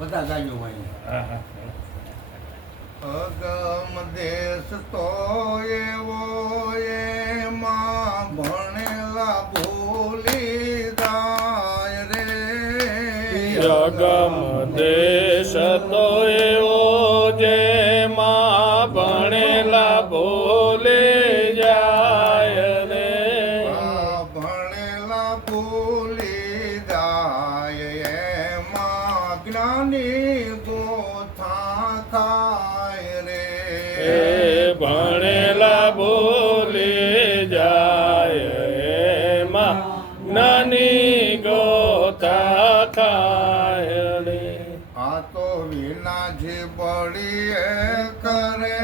બધા ગાયો હોય. હા હા અગમ દેશ તો એવો એમાં ભણેલા ભૂલી જાય રે. અગમ દેશ તો એવો જેમાં ભણેલા ભૂલી જાય રે. ભણેલા ભૂલી જાય એમાં જ્ઞાની ગોથા ખાય રે. એ ભણેલા ભૂલી જાય એમાં જ્ઞાની ગોતા ખાય રે. આ તો વિનાજી બળીએ કરે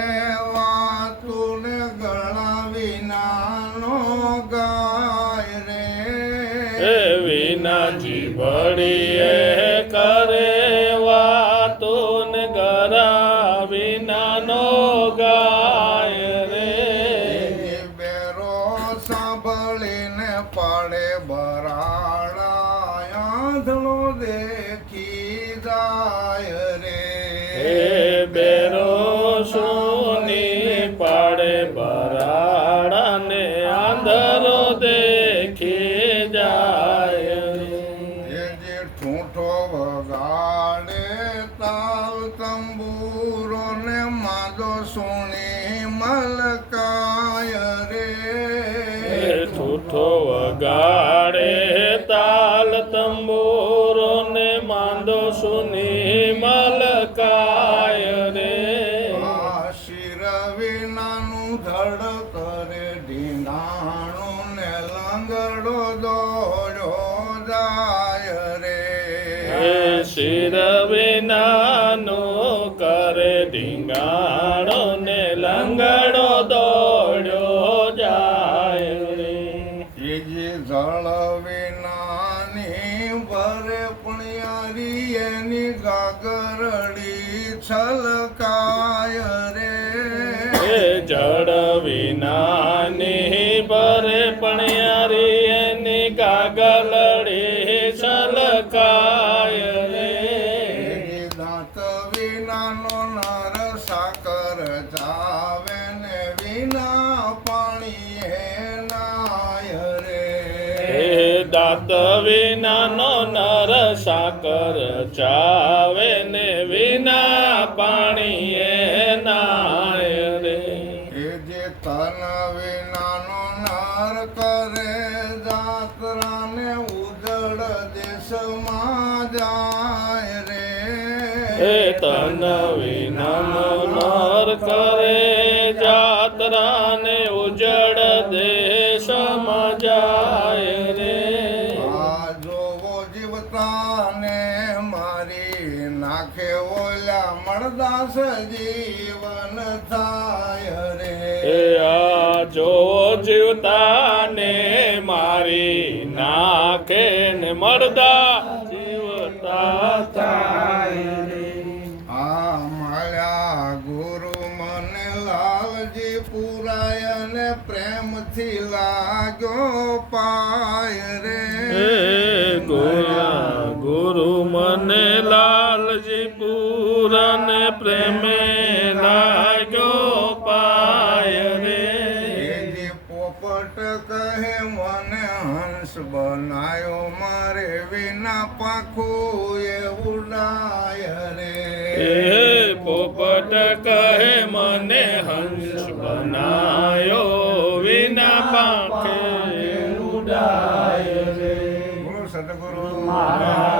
વાતું ને ગળા વિનાનો ગાય રે. એ વિનાજી ભળીએ કરે વાતો ને ગરા વિનાનો ગાય રે. બેરો સાંભળીને પાડે બરાડા આંધળો દેખી જાય રે. એ બેરો સોની પાડે બરાડાને આંધળો દેખી જાય રે. એ જે ઠૂંઠો વગાડે તાલ તંબુરો ને માદો સોની મલકાય રે. એ ઠૂઠો વગાડે તાલ તંબુરો ને માંદો સુની મલકાય રે. આ શિર વિનાનું ધડ કરે ઢીંગાણું ને લંગડો દોડ્યો જાય રે. એ શિર વિનાનો કરે ઢીંગાણો ને લંગડો દોડ્યો જાય રે. એ જે જળ વિનાની ભરે પુણ્યારી એની ગાગરડી છલકાય રે. એ જળ વિનાની ભરે પણિયારી એની કાગલડી છલકાય રે. એ દાંત વિનાનો નર સાકર જાવે ને વિના પાણીએ નાય રે. એ દાંત વિનાનો નર સાકર ચાવે ને વિના પાણીએ નાય રે. એ જે તન વિનાનો નર કરે જાત્રાને ઉજળ દેશમાં જાય રે. એ તન વિનાનો નર કરે જાત્રાને ઉજળ દેશમાં જાય રે. આ જોવો જીવતાને મારી નાખે ઓલા મળદાસ જીવન થાય રે. એ આ જો જીવતાને મારી નાખે ને મરદા જીવતા થાય રે. આ મળ્યા ગુરુ મને લાલજી પુરાય ને પ્રેમથી લાગ્યો પાય રે. એ ગુરુ મને લાલજી પૂરને પ્રેમે લાગ્યો પાય રે. એ જે પોપટ કહે મને હંસ બનાયો મારે વિના પાખું એ ઉડાય રે. એ પોપટ કહે મને હંસ બનાયો વિના પાંખે ઉડાય રે. ગુરુ સદગુરુ મહારાજ